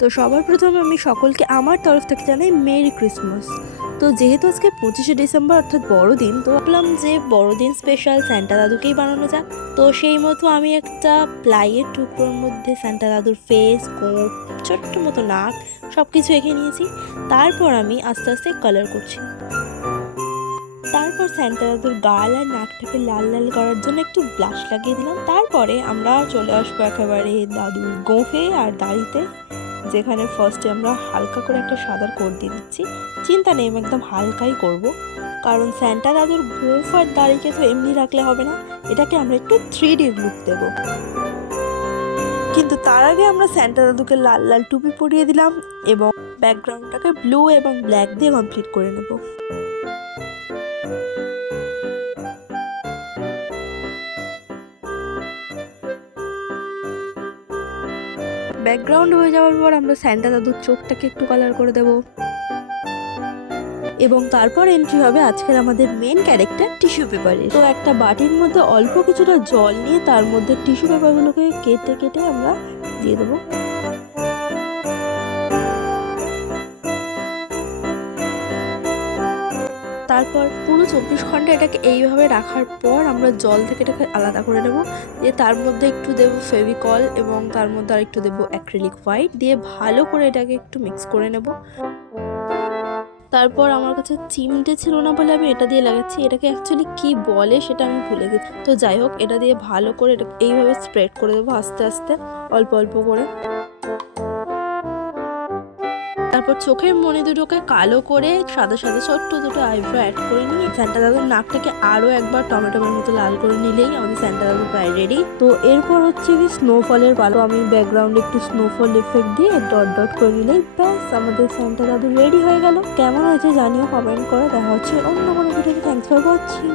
তো সবার প্রথমে আমি সকলকে আমার তরফ থেকে জানাই মেরি ক্রিসমাস। তো যেহেতু আজকে 25শে ডিসেম্বর অর্থাৎ বড়দিন, তো ভাবলাম যে বড়দিন স্পেশাল স্যান্টা দাদুকেই বানানো যাক। তো সেই মতো আমি একটা প্লাইয়ের টুকরোর মধ্যে স্যান্টা দাদুর ফেস, গোঁফ, ছোট্ট মতো নাক সব কিছু এঁকে নিয়েছি। তারপর আমি আস্তে আস্তে কালার করছি। তারপর স্যান্টা দাদুর গাল আর নাকটাকে লাল লাল করার জন্য একটু ব্লাশ লাগিয়ে দিলাম। তারপরে আমরা চলে আসবো একেবারে দাদুর গোঁফে আর দাড়িতে, যেখানে ফার্স্টে আমরা হালকা করে একটা সাদার কোট দিয়ে দিচ্ছি। চিন্তা নেই, আমি একদম হালকাই করব, কারণ স্যান্টা দাদুর গোঁফ আর দাড়িকে তো এমনি রাখলে হবে না, এটাকে আমরা একটু 3D লুক দেব। কিন্তু তার আগে আমরা স্যান্টা দাদুকে লাল লাল টুপি পরিয়ে দিলাম এবং ব্যাকগ্রাউন্ডটাকে ব্লু এবং ব্ল্যাক দিয়ে কমপ্লিট করে নেব। ব্যাকগ্রাউন্ড হয়ে যাওয়ার পর আমরা স্যান্টা দাদুর চোখটাকে একটু কালার করে দেব এবং তারপর এন্ট্রি হবে আজকের আমাদের মেন ক্যারেক্টার টিস্যু পেপারের। তো একটা বাটির মধ্যে অল্প কিছুটা জল নিয়ে তার মধ্যে টিস্যু পেপারগুলোকে কেটে কেটে আমরা দিয়ে দেবো। তারপর পুরো 24 ঘন্টা এটাকে এইভাবে রাখার পর আমরা জল থেকে এটাকে আলাদা করে নেব। দিয়ে তার মধ্যে একটু দেবো ফেভিকল এবং তার মধ্যে আর একটু দেবো অ্যাক্রিলিক হোয়াইট, দিয়ে ভালো করে এটাকে একটু মিক্স করে নেব। তারপর আমার কাছে চিমটে ছিল না বলে আমি এটা দিয়ে লাগাচ্ছি। এটাকে অ্যাকচুয়ালি কি বলে সেটা আমি ভুলে গেছি। তো যাই হোক, এটা দিয়ে ভালো করে এটা এইভাবে স্প্রেড করে দেবো আস্তে আস্তে, অল্প অল্প করে। তারপর চোখের মণি দুটোকে কালো করে সাদা সাদা ছোট্ট দুটো আইব্রো অ্যাড করে নিয়ে স্যান্টা দাদুর নাকটাকে আরও একবার টমেটোর মতো লাল করে নিলেই আমাদের স্যান্টা দাদু প্রায় রেডি। তো এরপর হচ্ছে কি স্নোফলের পালা। আমি ব্যাকগ্রাউন্ডে একটু স্নোফল এফেক্ট দিয়ে ডট ডট করে নিলেই ব্যাস আমাদের স্যান্টা দাদু রেডি হয়ে গেল। কেমন হয়েছে জানিও কমেন্ট করে। দেখা হচ্ছে অন্য কোনো ভিডিওতে। Thanks for watching.